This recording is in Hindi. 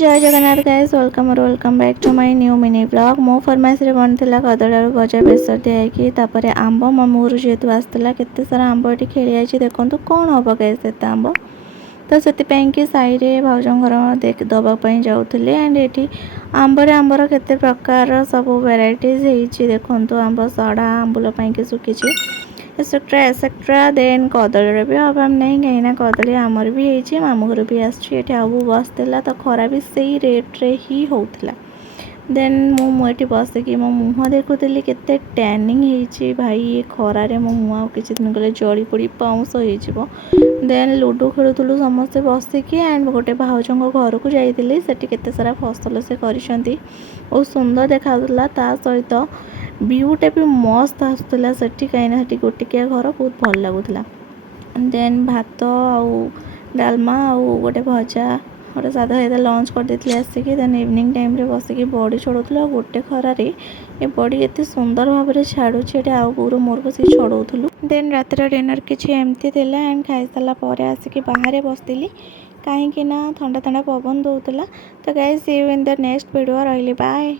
जय जगन्नाथ गाइस, वेलकम और welcome back to my new mini blog. मो फरमाइश रे बनथिला कदळी आलू भजा बेसर दियाकी तापर आंब मामूर जेतु आसला केते सारा आंब एटी खेली आइछि। देखंतु कोन हबो गाइस एते आंब तो सेतिपाई कि साइरे भाउजं घर देख दबा पई जाउथले। एंड एटी आंबर केते प्रकार सब वेराइटीज हेछि। देखंतु आंब सड़ा आंबुल पई कि सुकिछि एक्सेट्रा एक्सेट्रा। देन कदली भी अभाव नहीं कहीं कदली आमर भी होती मामू घर भी आसू बसला तो खरा भी से रेट्रे ही होता। देन मुझे बसिकी मो मुह देखुली केते टैनिंग होती भाई ये खरारे मो मुह किसी दिन गले जड़ी पड़ी पाउंस हो। देन लुडो खेलुलु समस्ते बसिकी। एंड गोटे भाउजों घर को जाइली से सारा फसल से करिसेंती बहुत सुंदर देखा ता सहित व्यूटा भी मस्त आसूला सेठी कहीं गोटिकिया घर बहुत भल लगुला। देन भात आउ डालमा आउ गोटे भजा गोटे सादा सादा लंच कर देती आसिकी। देन इवनिंग टाइम रे बसिकी बड़ी छड़ौल गोटे खरारे ये बड़ी एत सुंदर भाव में छाड़ुचे आउ पूरा मोर बस छड़ौलु। देन रातिर डिनर किसी एमती थिला। एंड खाई सारा पर आसिकी बाहर बसती कहीं ठंडा ठंडा पवन दौला। तो guys see you in the next video. रही बाय।